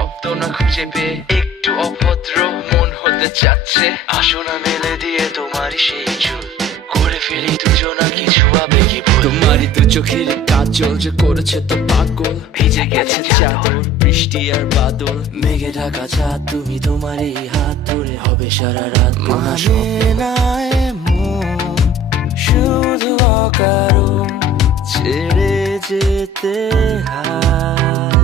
শব্দ না খুঁজে পেয়ে একটু অভদ্র মন হতে চাচ্ছে। আসো না মেলে দিয়ে তোমারই সেই চুল, করে ফেলি দুজনা কিছু আবেগী ভুল। তোমারই দু চোখের কাজল যে করেছে তো পাগল, ভিজে গেছে চাদর বৃষ্টি আর বাদল, মেঘে ঢাকা চাঁদ তুমি তোমারই হাত ধরে হবে সারা রাত। মানে না এমন শুধু অকারণ ছেড়ে যেতে হয়।